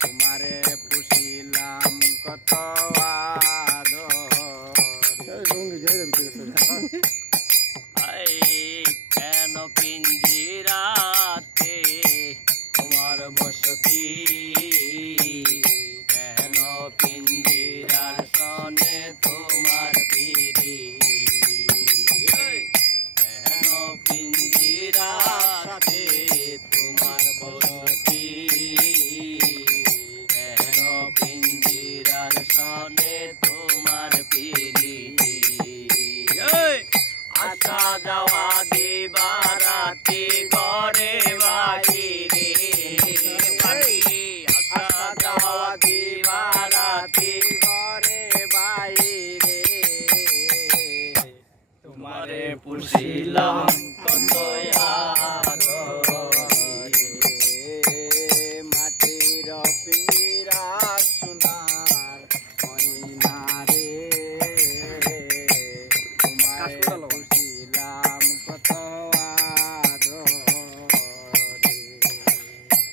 তোমারে পুষিলাম কত কেন পিঞ্জিরাতে তোমার বসতি, কেন পিঞ্জিরার সনে তোমার পিরি, কেন পিঞ্জিরাতে তোমার বসতি, কেন পিঞ্জিরার সনে তোমার পিরি। আসা যাওয়া দিবারাতি ঘরে বাহিরে পাখি, আসা যাওয়া দিবারাতি ঘরে বাহিরে, তোমারে পুষিলাম কত মাটির পিঞ্জিরা সোনার ময়না রে, তোমারে পুষিলাম কত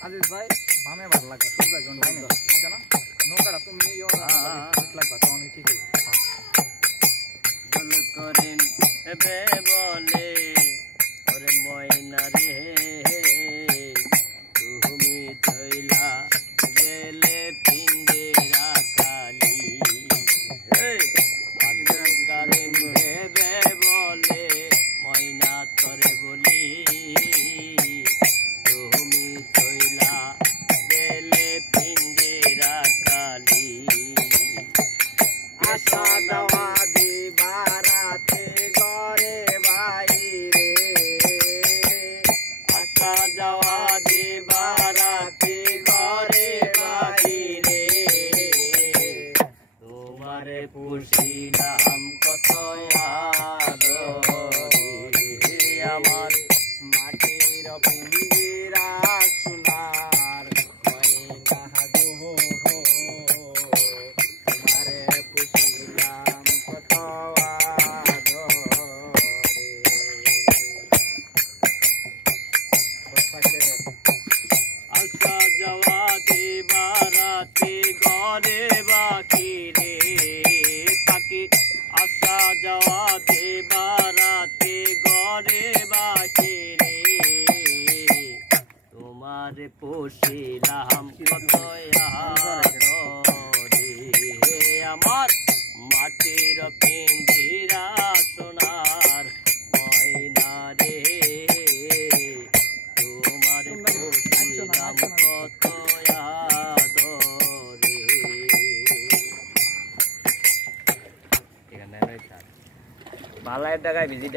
আজিজ ভাই ভামে ভালো লাগে সব জন ভাই না জানা নৌকাটা তুমি লাগবা তো অনেক ঠিক বল করেন বে বলে ওরে ময়না রে তুমি ধইলা গেলে পিঞ্জেরা কালি, আব্দুল কারিম বে বলে ময়না তরে বলি তুমি ধইলা গেলে পিঞ্জেরা কালি। আসা যাওয়া দিবারাতে ঘরে বাইরে, আসা যাওয়া দিবারাতে ঘরে বাইরে, তোমারে পুষিলাম কত আমার মাটির পিঞ্জিরা সোনার ময়না গো, তোমারে পুষিলাম কত আসা যাওয়া দিবারাতি ঘরে বাকিরে পাখি, আসা যাওয়া দিবারাতি ঘরে বাকিরে, তোমারে পুষিলাম কত আমার মাটির পিঞ্জিরা সোনার ময়না রে, তোমার পুষিলাম কত ভালো এক জায়গায় ভিজিট